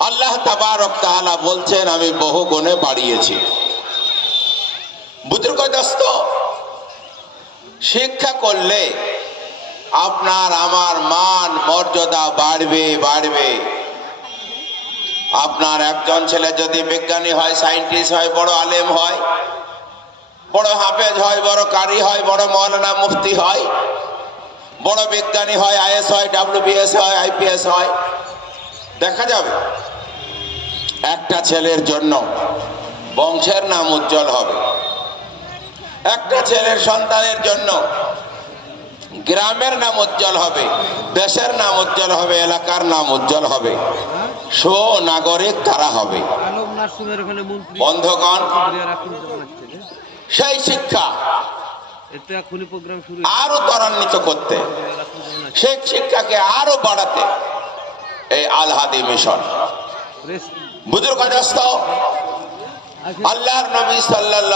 আল্লাহ তাবারক বলছেন, আমি বহু গুণে বাড়িয়েছি। বুজুর্গ দোস্ত, শিক্ষা করলে আপনার আমার মান, মর্যাদা বাড়বে বাড়বে। আপনার একজন ছেলে যদি বিজ্ঞানী হয়, সায়েন্টিস্ট হয়, বড় আলেম হয়, বড় হাফেজ হয়, বড় কারি হয়, বড় মৌলানা মুফতি হয়, বড় বিজ্ঞানী হয়, আইএস হয়, ডাব্লিউবিএস হয়, আইপিএস হয় দেখা যাবে। একটা ছেলের জন্য বংশের নাম উজ্জ্বল হবে। একটা ছেলের সন্তানের জন্য গ্রামের নাম উজ্জ্বল হবে, দেশের নাম উজ্জ্বল হবে, এলাকার নাম উজ্জ্বল হবে। সুনাগরিক তারা হবে। বন্ধগণ, সেই শিক্ষা আরও ত্বরান্বিত করতে। সেই শিক্ষাকে আরও বাড়াতে এই আলহাদি মিশন। রেস- বুজুর্গ দোস্ত আল্লাহর নবী সাল্লাল্লাহু